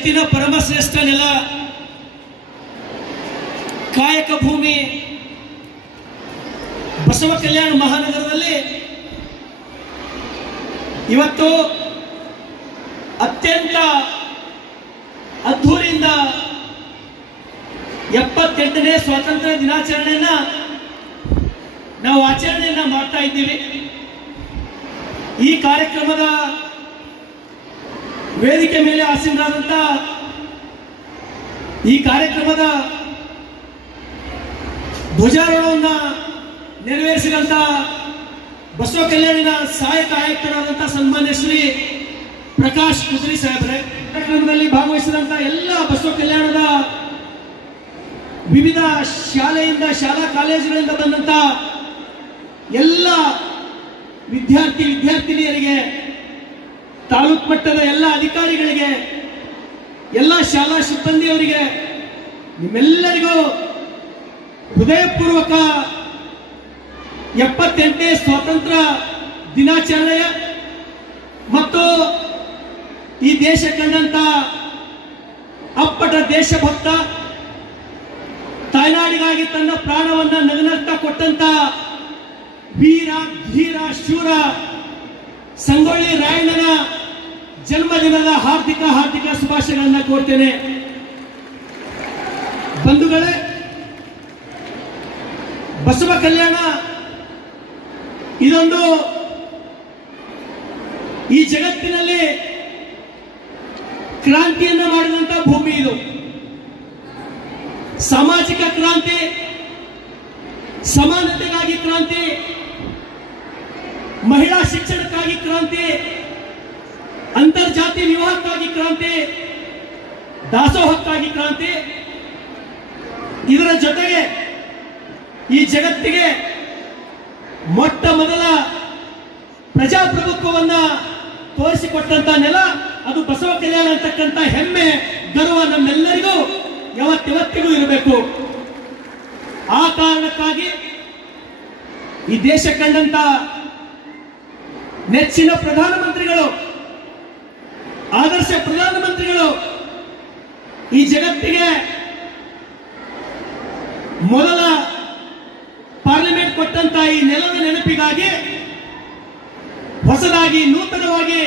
ಜಗತ್ತಿನ ಪರಮಶ್ರೇಷ್ಠ ನೆಲ, ಕಾಯಕ ಭೂಮಿ ಬಸವ ಕಲ್ಯಾಣ ಮಹಾನಗರದಲ್ಲಿ ಇವತ್ತು ಅತ್ಯಂತ ಅದ್ಧೂರಿಯಿಂದ 78ನೇ ಸ್ವಾತಂತ್ರ್ಯ ದಿನಾಚರಣೆಯನ್ನ ನಾವು ಆಚರಣೆಯನ್ನ ಮಾಡ್ತಾ ಇದ್ದೀವಿ. ಈ ಕಾರ್ಯಕ್ರಮದ ವೇದಿಕೆ ಮೇಲೆ ಆಸೀನರಾದಂಥ ಈ ಕಾರ್ಯಕ್ರಮದ ಧ್ವಜಾರೋಹಣವನ್ನು ನೆರವೇರಿಸಿದಂಥ ಬಸವ ಕಲ್ಯಾಣಿನ ಸಹಾಯಕ ಆಯುಕ್ತರಾದಂಥ ಸನ್ಮಾನ್ಯ ಶ್ರೀ ಪ್ರಕಾಶ್ ಕುದ್ರಿ ಸಾಹೇಬ್ರೆ, ಕಾರ್ಯಕ್ರಮದಲ್ಲಿ ಭಾಗವಹಿಸಿದಂಥ ಎಲ್ಲ ಬಸವ ಕಲ್ಯಾಣದ ವಿವಿಧ ಶಾಲೆಯಿಂದ, ಶಾಲಾ ಕಾಲೇಜುಗಳಿಂದ ಬಂದಂಥ ಎಲ್ಲ ವಿದ್ಯಾರ್ಥಿನಿಯರಿಗೆ, ತಾಲೂಕು ಮಟ್ಟದ ಎಲ್ಲ ಅಧಿಕಾರಿಗಳಿಗೆ, ಎಲ್ಲ ಶಾಲಾ ಸಿಬ್ಬಂದಿಯವರಿಗೆ, ನಿಮ್ಮೆಲ್ಲರಿಗೂ ಹೃದಯಪೂರ್ವಕ 78ನೇ ಸ್ವಾತಂತ್ರ್ಯ ದಿನಾಚರಣೆಯ ಮತ್ತು ಈ ದೇಶ ಕಂಡಂತ ಅಪ್ಪಟ ದೇಶಭಕ್ತ, ತಾಯ್ನಾಡಿಗಾಗಿ ತನ್ನ ಪ್ರಾಣವನ್ನ ನಗನಗ್ತಾ ಕೊಟ್ಟಂತ ವೀರ ಧೀರ ಶೂರ ಸಂಗೊಳ್ಳಿ ರಾಯಣ್ಣನ ಜನ್ಮದಿನದ ಹಾರ್ದಿಕ ಶುಭಾಶಯಗಳನ್ನು ಕೋರ್ತೇನೆ. ಬಂಧುಗಳೇ, ಬಸವ ಕಲ್ಯಾಣ ಇದೊಂದು ಈ ಜಗತ್ತಿನಲ್ಲಿ ಕ್ರಾಂತಿಯನ್ನ ಮಾಡಿದಂತ ಭೂಮಿ. ಇದು ಸಾಮಾಜಿಕ ಕ್ರಾಂತಿ, ಸಮಾನತೆಗಾಗಿ ಕ್ರಾಂತಿ, ಮಹಿಳಾ ಶಿಕ್ಷಣಕ್ಕಾಗಿ ಕ್ರಾಂತಿ, ಅಂತರ್ಜಾತಿ ವಿವಾಹಕ್ಕಾಗಿ ಕ್ರಾಂತಿ, ದಾಸೋಹಕ್ಕಾಗಿ ಕ್ರಾಂತಿ, ಇದರ ಜೊತೆಗೆ ಈ ಜಗತ್ತಿಗೆ ಮೊಟ್ಟ ಮೊದಲ ಪ್ರಜಾಪ್ರಭುತ್ವವನ್ನ ತೋರಿಸಿಕೊಟ್ಟಂತ ನೆಲ ಅದು ಬಸವ ಕಲ್ಯಾಣ ಅಂತಕ್ಕಂಥ ಹೆಮ್ಮೆ, ಗರ್ವ ನಮ್ಮೆಲ್ಲರಿಗೂ ಯಾವತ್ತಿಗೂ ಇರಬೇಕು. ಆ ಕಾರಣಕ್ಕಾಗಿ ಈ ದೇಶ ಕಂಡಂತ ನೆಚ್ಚಿನ ಪ್ರಧಾನಮಂತ್ರಿಗಳು, ಆದರ್ಶ ಪ್ರಧಾನಮಂತ್ರಿಗಳು ಈ ಜಗತ್ತಿಗೆ ಮೊದಲ ಪಾರ್ಲಿಮೆಂಟ್ ಕೊಟ್ಟಂತ ಈ ನೆಲದ ನೆನಪಿಗಾಗಿ ಹೊಸದಾಗಿ ನೂತನವಾಗಿ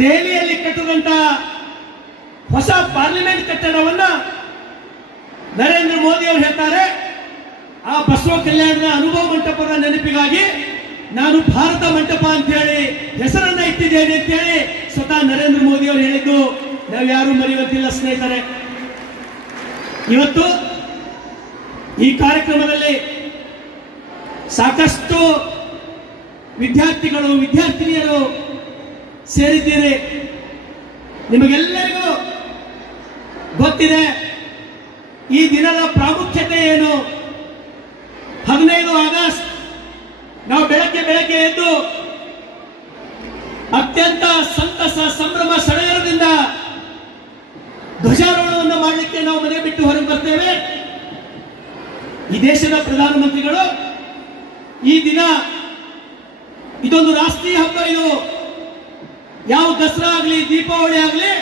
ದೆಹಲಿಯಲ್ಲಿ ಕಟ್ಟಿದಂತ ಹೊಸ ಪಾರ್ಲಿಮೆಂಟ್ ಕಟ್ಟಡವನ್ನ ನರೇಂದ್ರ ಮೋದಿ ಅವರು ಹೇಳ್ತಾರೆ, ಆ ಬಸವ ಕಲ್ಯಾಣದ ಅನುಭವ ಮಂಟಪದ ನೆನಪಿಗಾಗಿ ನಾನು ಭಾರತ ಮಂಟಪ ಅಂತ ಹೇಳಿ ಹೆಸರನ್ನ ಇಟ್ಟಿದ್ದೇನೆ ಅಂತ ಹೇಳಿ ಸ್ವತಃ ನರೇಂದ್ರ ಮೋದಿ ಅವರು ಹೇಳಿದ್ದು ನಾವ್ಯಾರು ಮರೆಯುವಂತಿಲ್ಲ ಸ್ನೇಹಿತರೆ. ಇವತ್ತು ಈ ಕಾರ್ಯಕ್ರಮದಲ್ಲಿ ಸಾಕಷ್ಟು ವಿದ್ಯಾರ್ಥಿಗಳು, ವಿದ್ಯಾರ್ಥಿನಿಯರು ಸೇರಿದ್ದೀರಿ. ನಿಮಗೆಲ್ಲರಿಗೂ ಗೊತ್ತಿದೆ ಈ ದಿನದ ಪ್ರಾಮುಖ್ಯತೆ ಏನು. 15 ಆಗಸ್ಟ್ ನಾವು ಬೆಳಗ್ಗೆ ಎದ್ದು ಅತ್ಯಂತ ಸಂತಸ, ಸಂಭ್ರಮ, ಸಡಗರದಿಂದ ಧ್ವಜಾರೋಹಣವನ್ನು ಮಾಡಲಿಕ್ಕೆ ನಾವು ಮನೆ ಬಿಟ್ಟು ಹೊರಗೆ ಬರ್ತೇವೆ. ಈ ದೇಶದ ಪ್ರಧಾನಮಂತ್ರಿಗಳು ಈ ದಿನ ಇದೊಂದು ರಾಷ್ಟ್ರೀಯ ಹಬ್ಬ. ಇದು ಯಾವ ದಸರಾ ಆಗಲಿ, ದೀಪಾವಳಿ ಆಗಲಿ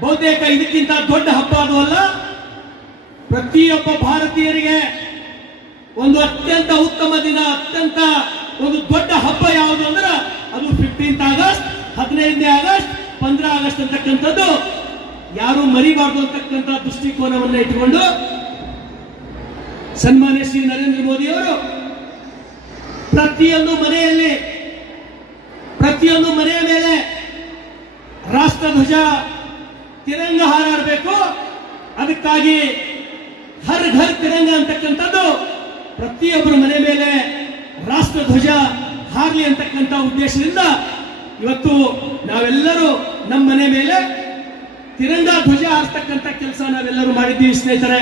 ಬಹುತೇಕ ಇದಕ್ಕಿಂತ ದೊಡ್ಡ ಹಬ್ಬ ಅದು ಅಲ್ಲ. ಪ್ರತಿಯೊಬ್ಬ ಭಾರತೀಯರಿಗೆ ಒಂದು ಅತ್ಯಂತ ಉತ್ತಮ ದಿನ, ಅತ್ಯಂತ ಒಂದು ದೊಡ್ಡ ಹಬ್ಬ ಯಾವುದು ಅಂದ್ರೆ ಅದು 15th ಆಗಸ್ಟ್, 15ನೇ ಆಗಸ್ಟ್, 15 ಆಗಸ್ಟ್ ಅಂತಕ್ಕಂಥದ್ದು ಯಾರು ಮರಿಬಾರ್ದು ಅಂತಕ್ಕಂಥ ದೃಷ್ಟಿಕೋನವನ್ನು ಇಟ್ಟುಕೊಂಡು ಸನ್ಮಾನ್ಯ ಶ್ರೀ ನರೇಂದ್ರ ಮೋದಿ ಅವರು ಪ್ರತಿಯೊಂದು ಮನೆಯ ಮೇಲೆ ರಾಷ್ಟ್ರಧ್ವಜ, ತಿರಂಗ ಹಾರಾಡಬೇಕು. ಅದಕ್ಕಾಗಿ ಹರ್ ಘರ್ ತಿರಂಗ ಅಂತಕ್ಕಂಥದ್ದು ಪ್ರತಿಯೊಬ್ಬರ ಮನೆ ಮೇಲೆ ರಾಷ್ಟ್ರಧ್ವಜ ಹಾರಲಿ ಅಂತಕ್ಕಂಥ ಉದ್ದೇಶದಿಂದ ಇವತ್ತು ನಾವೆಲ್ಲರೂ ನಮ್ಮ ಮನೆ ಮೇಲೆ ತಿರಂಗ ಧ್ವಜ ಹಾರಿಸ್ತಕ್ಕಂಥ ಕೆಲಸ ನಾವೆಲ್ಲರೂ ಮಾಡಿದ್ದೀವಿ ಸ್ನೇಹಿತರೆ.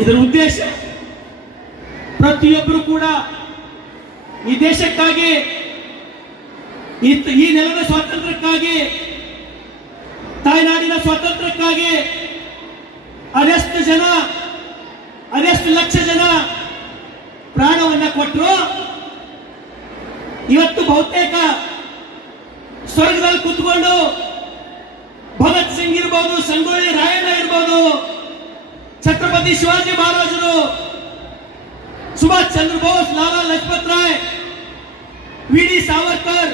ಇದರ ಉದ್ದೇಶ ಪ್ರತಿಯೊಬ್ಬರು ಕೂಡ ಈ ದೇಶಕ್ಕಾಗಿ, ಈ ನೆಲದ ಸ್ವಾತಂತ್ರ್ಯಕ್ಕಾಗಿ, ತಾಯ್ನಾಡಿನ ಸ್ವಾತಂತ್ರ್ಯಕ್ಕಾಗಿ ಅದೆಷ್ಟು ಲಕ್ಷ ಜನ ಪ್ರಾಣವನ್ನ ಕೊಟ್ಟರು. ಇವತ್ತು ಬಹುತೇಕ ಸ್ವರ್ಗದಲ್ಲಿ ಕೂತ್ಕೊಂಡು ಇರ್ಬೋದು, ಸಂಗೊಳ್ಳಿ ರಾಯಣ್ಣ ಇರ್ಬೋದು, ಛತ್ರಪತಿ ಶಿವಾಜಿ ಮಹಾರಾಜರು, ಸುಭಾಷ್ ಚಂದ್ರ ಬೋಸ್, ಲಾಲಾ ಲಜಪತ್ ರಾಯ್, ವಿ ಡಿ ಸಾವರ್ಕರ್,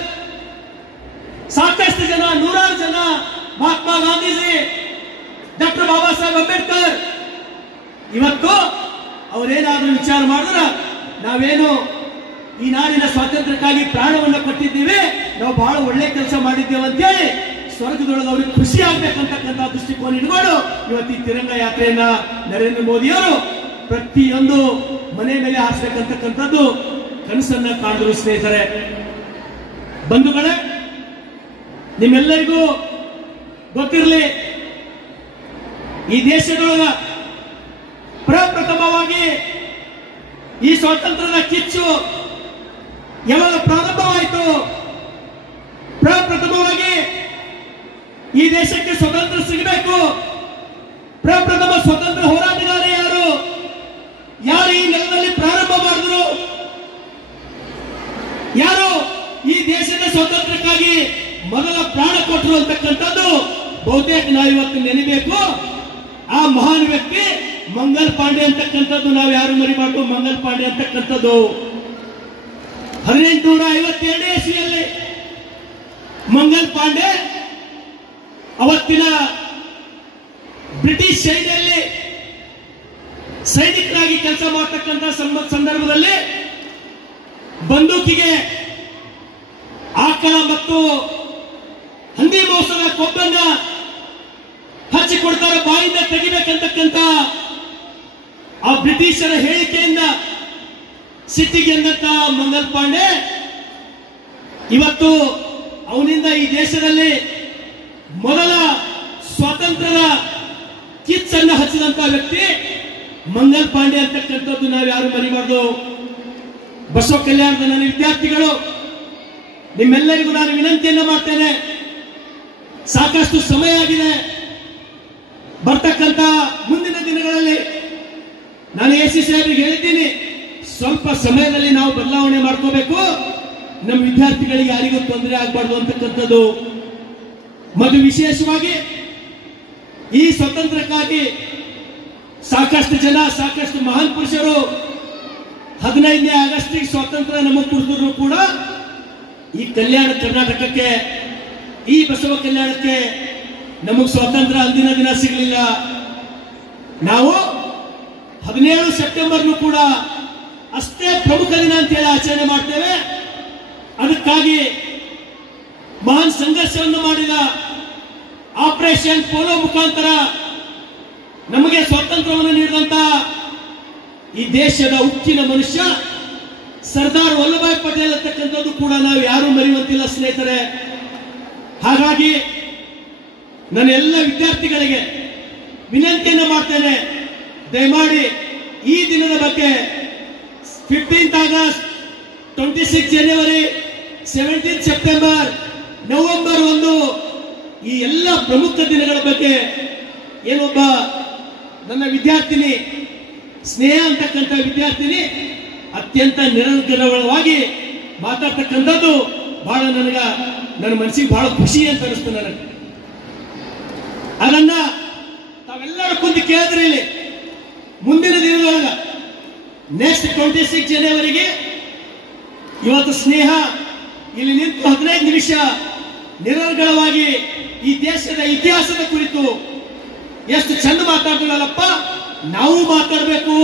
ಸಾಕಷ್ಟು ಜನ, ನೂರಾರು ಜನ, ಮಹಾತ್ಮ ಗಾಂಧೀಜಿ, ಡಾಕ್ಟರ್ ಬಾಬಾ ಸಾಹೇಬ್ ಅಂಬೇಡ್ಕರ್, ಇವತ್ತು ಅವರೇನಾದ್ರೂ ವಿಚಾರ ಮಾಡಿದ್ರ ನಾವೇನು ಈ ನಾಡಿನ ಸ್ವಾತಂತ್ರ್ಯಕ್ಕಾಗಿ ಪ್ರಾಣವನ್ನು ಕೊಟ್ಟಿದ್ದೀವಿ, ನಾವು ಬಹಳ ಒಳ್ಳೆ ಕೆಲಸ ಮಾಡಿದ್ದೇವೆ ಅಂತೇಳಿ ಸ್ವರ್ಗದೊಳಗೆ ಅವ್ರಿಗೆ ಖುಷಿ ಆಗ್ಬೇಕಂತಕ್ಕಂಥ ದೃಷ್ಟಿಕೋನ ಇಟ್ಕೊಂಡು ಇವತ್ತು ಈ ತಿರಂಗ ಯಾತ್ರೆಯನ್ನ ನರೇಂದ್ರ ಮೋದಿಯವರು ಪ್ರತಿಯೊಂದು ಮನೆ ಮೇಲೆ ಹಾರಿಸಬೇಕಂತಕ್ಕಂಥದ್ದು ಕನಸನ್ನ ಕಾಣಿದ್ರು. ಸ್ನೇಹಿತರೆ, ಬಂಧುಗಳೇ, ನಿಮ್ಮೆಲ್ಲರಿಗೂ ಗೊತ್ತಿರಲಿ, ಈ ದೇಶದೊಳಗ ಪ್ರಪ್ರಥಮವಾಗಿ ಈ ಸ್ವಾತಂತ್ರ್ಯದ ಕಿಚ್ಚು ಯಾವಾಗ ಪ್ರಾರಂಭವಾಯಿತು, ಪ್ರಪ್ರಥಮವಾಗಿ ಈ ದೇಶಕ್ಕೆ ಸ್ವತಂತ್ರ ಸಿಗಬೇಕು, ಪ್ರಪ್ರಥಮ ಸ್ವತಂತ್ರ ಹೋರಾಟಗಾರ ಯಾರು, ಯಾರು ಈ ನೆಲದಲ್ಲಿ ಪ್ರಾರಂಭ ಮಾಡಿದ್ರು, ಯಾರು ಈ ದೇಶದ ಸ್ವಾತಂತ್ರ್ಯಕ್ಕಾಗಿ ಮೊದಲ ಪ್ರಾಣ ಕೊಟ್ಟರು ಅಂತಕ್ಕಂಥದ್ದು ಬಹುತೇಕ ನಾವು ಇವತ್ತು ನೆನಬೇಕು. ಆ ಮಹಾನ್ ವ್ಯಕ್ತಿ ಮಂಗಲ್ ಪಾಂಡೆ ಅಂತಕ್ಕಂಥದ್ದು ನಾವು ಯಾರು ಮರಿಬಾರ್ದು. ಮಂಗಲ್ ಪಾಂಡೆ ಅಂತಕ್ಕಂಥದ್ದು 1852 ಇಸ್ವಿಯಲ್ಲಿ ಮಂಗಲ್ ಪಾಂಡೆ ಅವತ್ತಿನ ಬ್ರಿಟಿಷ್ ಸೈನ್ಯದಲ್ಲಿ ಸೈನಿಕರಾಗಿ ಕೆಲಸ ಮಾಡತಕ್ಕಂಥ ಸಂದರ್ಭದಲ್ಲಿ ಬಂದೂಕಿಗೆ ಆಕಳ ಮತ್ತು ಹಂದಿ ಮಾಂಸದ ಕೊಬ್ಬನ್ನ ಹಚ್ಚಿಕೊಡ್ತಾರೆ, ಬಾಯಿಂದ ತೆಗಿಬೇಕಂತಕ್ಕಂಥ ಆ ಬ್ರಿಟಿಷರ ಹೇಳಿಕೆಯಿಂದ ಸಿಟ್ಟಿಗೆಂದಂತ ಮಂಗಲ್ ಪಾಂಡೆ ಇವತ್ತು ಅವನಿಂದ ಈ ದೇಶದಲ್ಲಿ ಮೊದಲ ಸ್ವಾತಂತ್ರ್ಯದ ಕಿಚ್ಚನ್ನು ಹಚ್ಚಿದಂತ ವ್ಯಕ್ತಿ ಮಂಗಲ್ ಪಾಂಡೆ ಅಂತಕ್ಕಂಥದ್ದು ನಾವು ಯಾರು ಮರಿಬಾರ್ದು. ಬಸವ ಕಲ್ಯಾಣದ ನನ್ನ ವಿದ್ಯಾರ್ಥಿಗಳು, ನಿಮ್ಮೆಲ್ಲರಿಗೂ ನಾನು ವಿನಂತಿಯನ್ನು ಮಾಡ್ತೇನೆ, ಸಾಕಷ್ಟು ಸಮಯ ಆಗಿದೆ. ಬರ್ತಕ್ಕಂಥ ಮುಂದಿನ ದಿನಗಳಲ್ಲಿ ನಾನು ಎಸಿ ಸಾಹೇಬರಿಗೆ ಹೇಳಿದ್ದೀನಿ, ಸ್ವಲ್ಪ ಸಮಯದಲ್ಲಿ ನಾವು ಬದಲಾವಣೆ ಮಾಡ್ಕೋಬೇಕು, ನಮ್ಮ ವಿದ್ಯಾರ್ಥಿಗಳಿಗೆ ಯಾರಿಗೂ ತೊಂದರೆ ಆಗಬಾರ್ದು ಅಂತಕ್ಕಂಥದ್ದು. ಮತ್ತು ವಿಶೇಷವಾಗಿ ಈ ಸ್ವಾತಂತ್ರ್ಯಕ್ಕಾಗಿ ಸಾಕಷ್ಟು ಜನ, ಸಾಕಷ್ಟು ಮಹಾನ್ ಪುರುಷರು 15ನೇ ಆಗಸ್ಟಿಗೆ ಸ್ವಾತಂತ್ರ್ಯ ನಮಗೆ ಕೊಡಿದ್ರು ಕೂಡ ಈ ಕಲ್ಯಾಣ ಕರ್ನಾಟಕಕ್ಕೆ, ಈ ಬಸವ ಕಲ್ಯಾಣಕ್ಕೆ ನಮಗೆ ಸ್ವಾತಂತ್ರ್ಯ ಅಂದಿನ ದಿನ ಸಿಗಲಿಲ್ಲ. ನಾವು 17 ಸೆಪ್ಟೆಂಬರ್ನು ಕೂಡ ಅಷ್ಟೇ ಪ್ರಮುಖ ದಿನ ಅಂತೇಳಿ ಆಚರಣೆ ಮಾಡ್ತೇವೆ. ಅದಕ್ಕಾಗಿ ಮಹಾನ್ ಸಂಘರ್ಷವನ್ನು ಮಾಡಿದ ಆಪರೇಷನ್ ಪೋಲೋ ಮುಖಾಂತರ ನಮಗೆ ಸ್ವಾತಂತ್ರ್ಯವನ್ನು ನೀಡಿದಂತ ಈ ದೇಶದ ಉಕ್ಕಿನ ಮನುಷ್ಯ ಸರ್ದಾರ್ ವಲ್ಲಭಾಯ್ ಪಟೇಲ್ ಅಂತಕ್ಕಂಥದ್ದು ಕೂಡ ನಾವು ಯಾರು ಮರೆಯುವಂತಿಲ್ಲ ಸ್ನೇಹಿತರೆ. ಹಾಗಾಗಿ ನನ್ನ ಎಲ್ಲ ವಿದ್ಯಾರ್ಥಿಗಳಿಗೆ ವಿನಂತಿಯನ್ನು ಮಾಡ್ತೇನೆ, ದಯಮಾಡಿ ಈ ದಿನದ ಬಗ್ಗೆ 15th ಆಗಸ್ಟ್, 26 ಜನವರಿ, 17th ಸೆಪ್ಟೆಂಬರ್, ನವೆಂಬರ್ 1 ಈ ಎಲ್ಲ ಪ್ರಮುಖ ದಿನಗಳ ಬಗ್ಗೆ ಏನೊಬ್ಬ ನನ್ನ ವಿದ್ಯಾರ್ಥಿನಿ ಸ್ನೇಹ ಅಂತಕ್ಕಂಥ ವಿದ್ಯಾರ್ಥಿನಿ ಅತ್ಯಂತ ನಿರಂತರವಾಗಿ ಮಾತಾಡ್ತಕ್ಕಂಥದ್ದು ಬಹಳ ನನ್ನ ಮನಸ್ಸಿಗೆ ಬಹಳ ಖುಷಿ ಅಂತ ಅನಿಸ್ತು ನನಗೆ. ಅದನ್ನ ತಾವೆಲ್ಲರೂ ಕುಂತು ಕೇಳಿದ್ರಿ. ಇಲ್ಲಿ ಮುಂದಿನ ದಿನದೊಳಗ ನೆಕ್ಸ್ಟ್ 26 ಜನವರಿಗೆ ಇವತ್ತು ಸ್ನೇಹ ಇಲ್ಲಿ ನಿಂತು 15 ನಿಮಿಷ ನಿರರ್ಗಳವಾಗಿ ಈ ದೇಶದ ಇತಿಹಾಸದ ಕುರಿತು ಎಷ್ಟು ಚಂದ ಮಾತಾಡ್ತೀವಲ್ಲಪ್ಪ, ನಾವು ಮಾತಾಡಬೇಕು.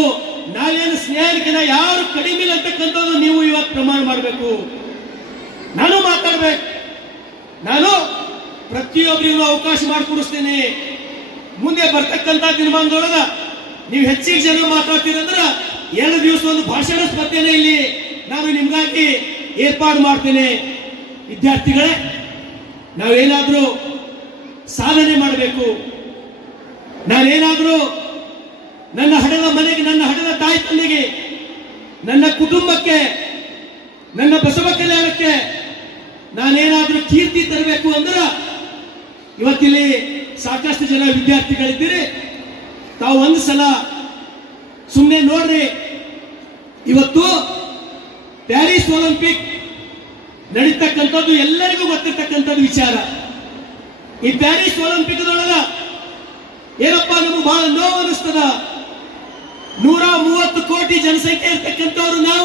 ನಾವೇನು ಸ್ನೇಹಿತನ ಯಾರು ಕಡಿಮೆ ಇಲ್ಲ ಅಂತಕ್ಕಂಥದ್ದು ನೀವು ಇವತ್ತು ಪ್ರಮಾಣ ಮಾಡಬೇಕು. ನಾನು ಮಾತಾಡ್ಬೇಕು, ನಾನು ಪ್ರತಿಯೊಬ್ಬರಿಗೂ ಅವಕಾಶ ಮಾಡಿಕೊಡಿಸ್ತೇನೆ. ಮುಂದೆ ಬರ್ತಕ್ಕಂಥ ದಿನಮಾನದೊಳಗ ನೀವು ಹೆಚ್ಚಿಗೆ ಜನ ಮಾತಾಡ್ತೀರಂದ್ರ 2 ದಿವಸ ಒಂದು ಭಾಷಣ ಸ್ಪರ್ಧೆನ ಇಲ್ಲಿ ನಾನು ನಿಮ್ಗಾಗಿ ಏರ್ಪಾಡು ಮಾಡ್ತೇನೆ. ವಿದ್ಯಾರ್ಥಿಗಳೇ, ನಾವೇನಾದ್ರೂ ಸಾಧನೆ ಮಾಡಬೇಕು. ನಾನೇನಾದ್ರೂ ನನ್ನ ಹಡೆದ ಮನೆಗೆ, ನನ್ನ ಹಡೆದ ತಾಯಿ ತಂದೆಗೆ, ನನ್ನ ಕುಟುಂಬಕ್ಕೆ, ನನ್ನ ಬಸವ ಕಲ್ಯಾಣಕ್ಕೆ ನಾನೇನಾದ್ರೂ ಕೀರ್ತಿ ತರಬೇಕು ಅಂದ್ರ ಇವತ್ತಿಲ್ಲಿ ಸಾಕಷ್ಟು ಜನ ವಿದ್ಯಾರ್ಥಿಗಳಿದ್ದೀರಿ. ತಾವು ಒಂದು ಸಲ ಸುಮ್ಮನೆ ನೋಡ್ರಿ, ಇವತ್ತು ಪ್ಯಾರಿಸ್ ಒಲಿಂಪಿಕ್ ನಡೀತಕ್ಕಂಥದ್ದು ಎಲ್ಲರಿಗೂ ಗೊತ್ತಿರ್ತಕ್ಕಂಥದ್ದು ವಿಚಾರ. ಈ ಪ್ಯಾರಿಸ್ ಒಲಿಂಪಿಕ್ದೊಳಗ ನಮಗೂ ಬಹಳ ನೋವು ಅನಿಸ್ತದ. 130 ಕೋಟಿ ಜನಸಂಖ್ಯೆ ಇರ್ತಕ್ಕಂಥವ್ರು ನಾವು